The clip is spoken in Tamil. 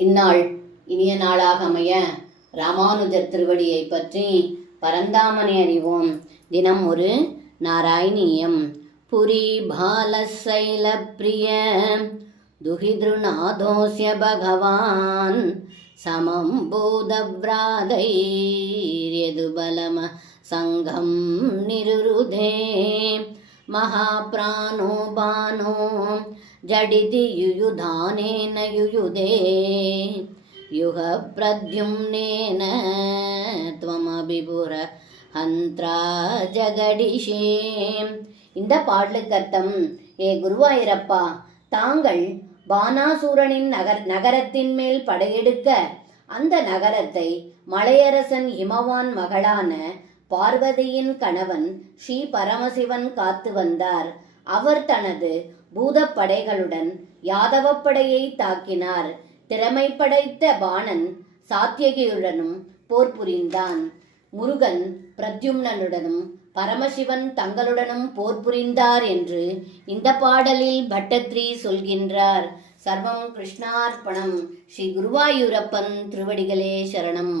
இந்நாள் இனிய நாளாக அமைய ராமானுஜர் திருவடியை பற்றி பரந்தாமனை அறிவோம். தினம் ஒரு நாராயணியம். புரி பாலசைல பிரிய துஹித்ருநாதோஸ்ய பகவான் சமம் பூதவ்ராதைர்யது பலம சங்கம் நிருருதே மகாப்ராணோ பானோ ஜடிதி யுயுதானேன யுயுதே யுக பிரத்யும்னேன த்வமபிபுர ஹந்த்ரா ஜகடிஷே. இந்த பாடலுக்கு அர்த்தம், ஏ குருவாயிரப்பா, தாங்கள் பானாசூரனின் நகரத்தின் மேல் படையெடுக்க அந்த நகரத்தை மலையரசன் இமவான் மகளான பார்வதியின் கணவன் ஸ்ரீ பரமசிவன் காத்து வந்தார். அவர் தனது பூதப்படைகளுடன் யாதவப்படையை தாக்கினார். திறமை படைத்த பாணன் சாத்தியகியுடனும் போர் புரிந்தான். முருகன் பிரத்யும்னனுடனும் பரமசிவன் தங்களுடனும் போர் புரிந்தார் என்று இந்த பாடலில் பட்டத்ரி சொல்கின்றார். சர்வம் கிருஷ்ணார்ப்பணம். ஸ்ரீ குருவாயூரப்பன் திருவடிகளே சரணம்.